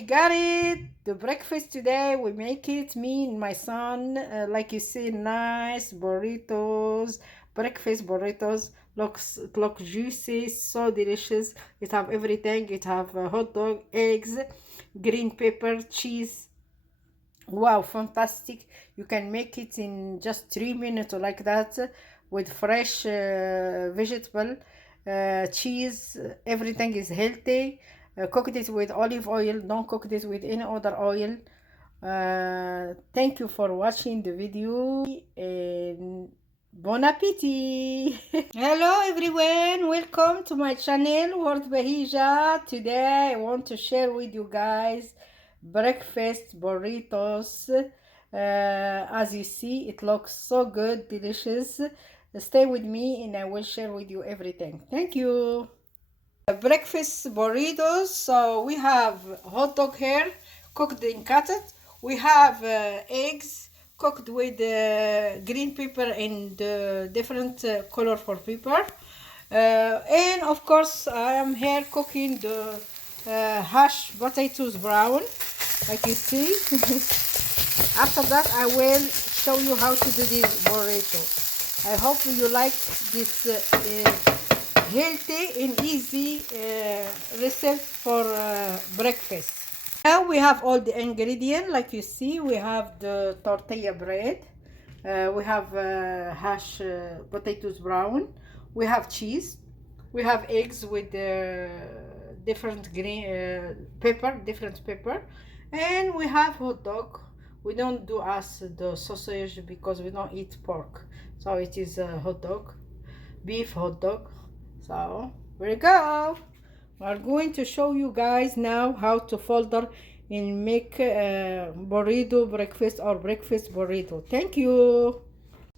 we got it. The breakfast today, we make it, me and my son. Like you see, nice burritos, breakfast burritos. Look juicy, so delicious. It have everything. It have hot dog, eggs, green pepper, cheese. Wow, fantastic. You can make it in just 3 minutes like that, with fresh vegetable, cheese. Everything is healthy. Cooked it with olive oil. Don't cook this with any other oil. Thank you for watching the video and bon appetit. Hello everyone, welcome to my channel World Bahija. Today I want to share with you guys breakfast burritos. As you see, it looks so good, delicious. Stay with me and I will share with you everything. Thank you. Breakfast burritos. So we have hot dog here, cooked and cut it. We have eggs cooked with green pepper and different color for pepper. And of course I am here cooking the hash potatoes brown, like you see. After that I will show you how to do this burrito. I hope you like this healthy and easy recipe for breakfast. Now we have all the ingredients. Like you see, we have the tortilla bread, we have hash potatoes brown, we have cheese, we have eggs with different green different pepper, and we have hot dog. We don't do as the sausage because we don't eat pork, so it is a hot dog, beef hot dog. So here we go. We're going to show you guys now how to folder and make burrito breakfast or breakfast burrito. Thank you.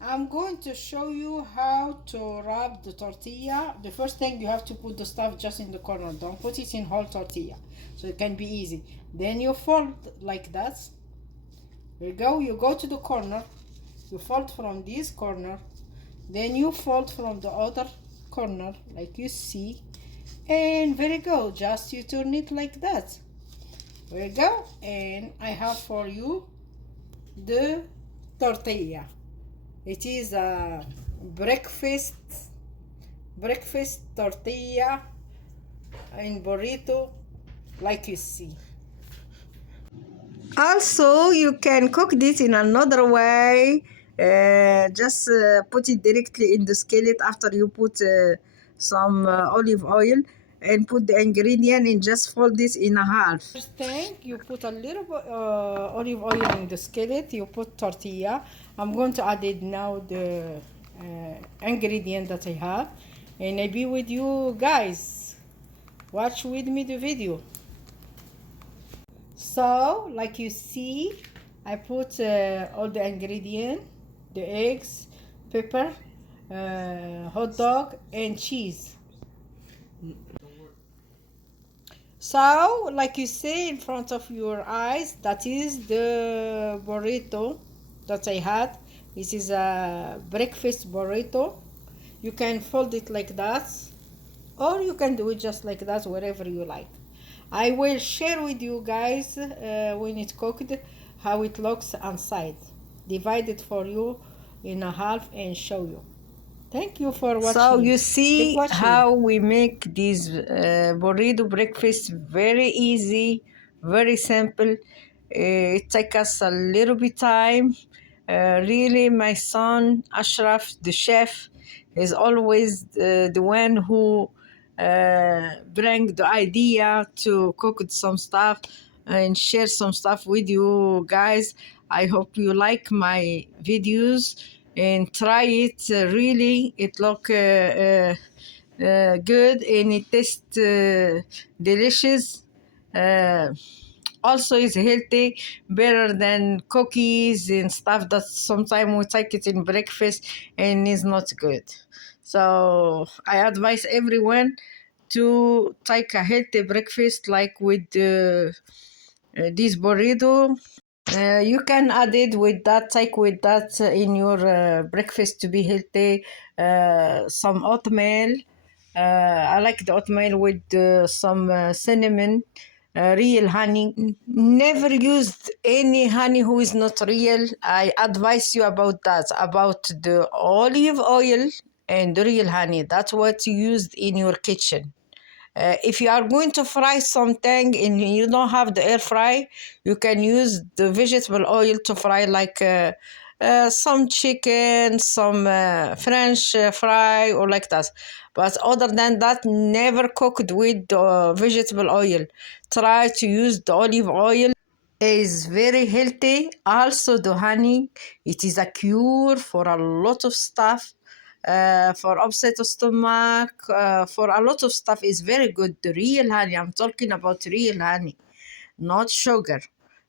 I'm going to show you how to wrap the tortilla. The first thing, you have to put the stuff just in the corner. Don't put it in whole tortilla, so it can be easy. Then you fold like that. There you go. You go to the corner, you fold from this corner, then you fold from the other corner like you see, and there you go. Just you turn it like that. There you go. And I have for you the tortilla. It is a breakfast tortilla and burrito, like you see. Also, you can cook this in another way. Just put it directly in the skillet after you put some olive oil, and put the ingredient and just fold this in a half. First thing, you put a little bit olive oil in the skillet. You put tortilla. I'm going to add it now the ingredient that I have, and I'll be with you guys. Watch with me the video. So like you see, I put all the ingredient, the eggs, pepper, hot dog and cheese. So like you see in front of your eyes, that is the burrito that I had. This is a breakfast burrito. You can fold it like that, or you can do it just like that, wherever you like. I will share with you guys when it's cooked how it looks inside. Divide it for you in a half and show you. Thank you for watching. So you see how we make this burrito breakfast. Very easy, very simple. It takes us a little bit time. Really, my son Ashraf, the chef, is always the one who bring the idea to cook some stuff and share some stuff with you guys. I hope you like my videos and try it. Really, it look good and it tastes delicious. Also is healthy, better than cookies and stuff that sometimes we take it in breakfast and is not good. So I advise everyone to take a healthy breakfast like with this burrito. You can add it with that, take with that in your breakfast to be healthy. Some oatmeal. I like the oatmeal with some cinnamon real honey. Never used any honey who is not real. I advise you about that, about the olive oil and the real honey. That's what you used in your kitchen. If you are going to fry something and you don't have the air fry, you can use the vegetable oil to fry like some chicken, some French fry or like that. But other than that, never cooked with vegetable oil. Try to use the olive oil. Is very healthy. Also, the honey, it is a cure for a lot of stuff. For upset stomach, for a lot of stuff is very good. The real honey, I'm talking about real honey, not sugar.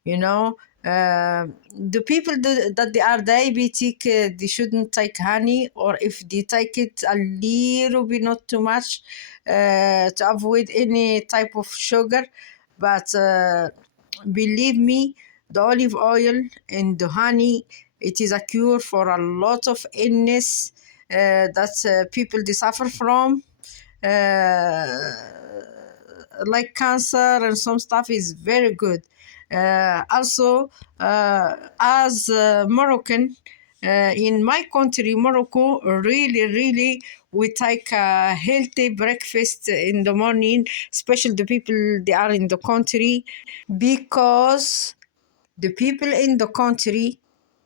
You know, the people that they are diabetic, they shouldn't take honey, or if they take it a little bit, not too much, to avoid any type of sugar. But believe me, the olive oil and the honey, it is a cure for a lot of illness that people they suffer from, like cancer and some stuff is very good. Also, as Moroccan, in my country, Morocco, really, we take a healthy breakfast in the morning, especially the people they are in the country, because the people in the country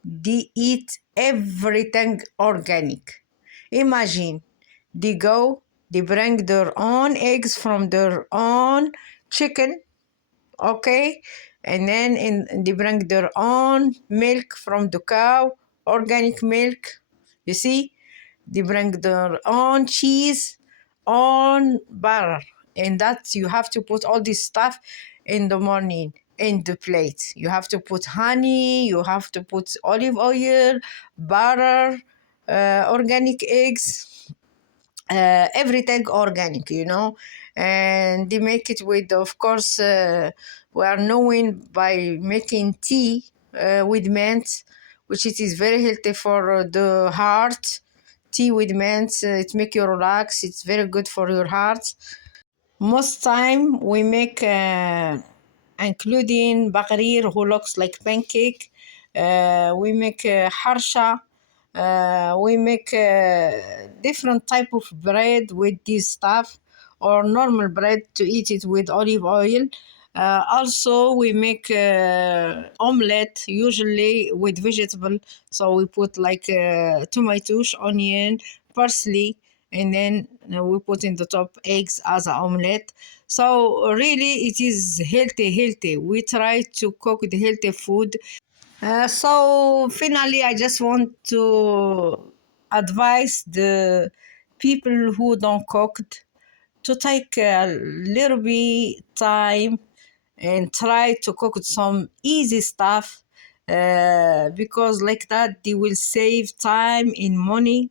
they eat everything organic. Imagine they bring their own eggs from their own chicken, okay, and then they bring their own milk from the cow, organic milk. You see, they bring their own cheese, own butter, and that you have to put all this stuff in the morning in the plate. You have to put honey, you have to put olive oil, butter, organic eggs, everything organic, and they make it with, of course, we are known by making tea with mint, which it is very healthy for the heart. Tea with mint, it make you relax, it's very good for your heart. Most time we make including bagrir who looks like pancake. We make harsha. We make different type of bread with this stuff, or normal bread to eat it with olive oil. Also, we make omelette usually with vegetable. So we put like tomatoes, onion, parsley, and then we put in the top eggs as an omelette. So really, it is healthy. We try to cook the healthy food. So finally, I just want to advise the people who don't cook to take a little bit time and try to cook some easy stuff, because like that they will save time and money.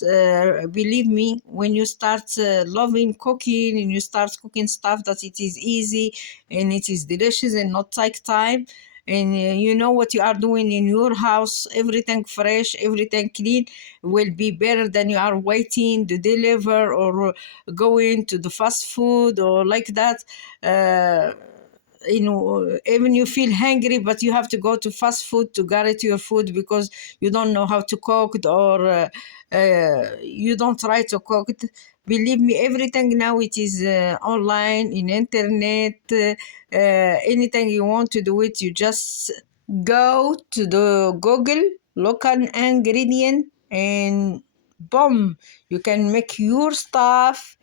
Believe me, when you start loving cooking and you start cooking stuff that it is easy and it is delicious and not take time, and you know what you are doing in your house, everything fresh, everything clean, will be better than you are waiting to deliver or going to the fast food or like that. Even you feel hungry, but you have to go to fast food to get your food because you don't know how to cook, or you don't try to cook it. Believe me, everything now it is online, in internet. Anything you want to do it, you just go to the Google, local ingredient, and boom, you can make your stuff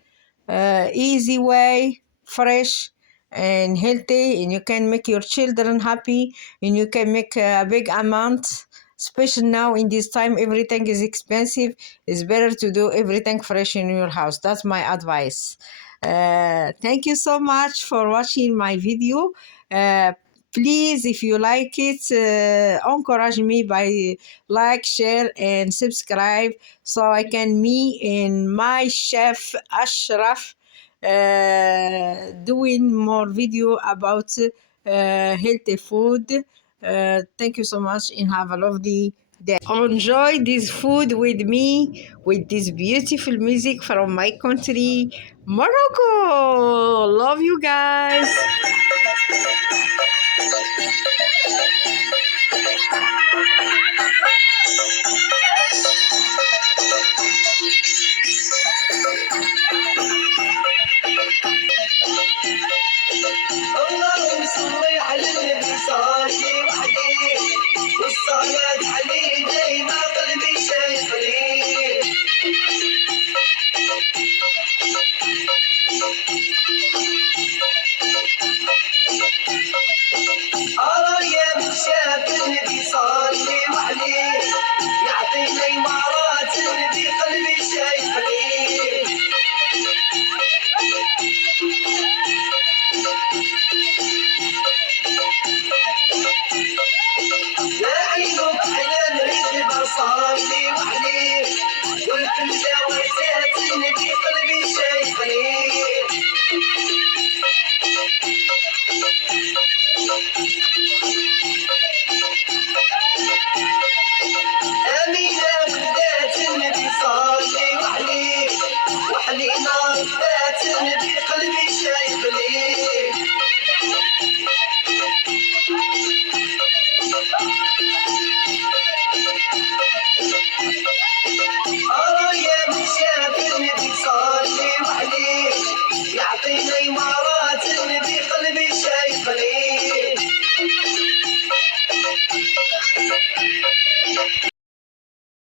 easy way, fresh and healthy, and you can make your children happy, and you can make a big amount. Especially now in this time, everything is expensive. It's better to do everything fresh in your house. That's my advice. Thank you so much for watching my video. Please, if you like it, encourage me by like, share, and subscribe, so I can me and my chef Ashraf doing more video about healthy food. Thank you so much and have a lovely day. Enjoy this food with me, with this beautiful music from my country, Morocco. Love you guys. اللهم صل على النبي صلي وحدي والصلاة عليه دايما قلبي شايف ليه يا من شاف النبي صلي وعليه يعطينا إمارات النبي قلبي شايف ليه لا عينك على نريد بصلي وعليه والكل جاوزات النبي قلبي شايف ليه أمينة ولدات النبي صلي وعليه وحلينا ولدات النبي قلبي شايف ليه يا من شاف النبي صلي وعليه يعطينا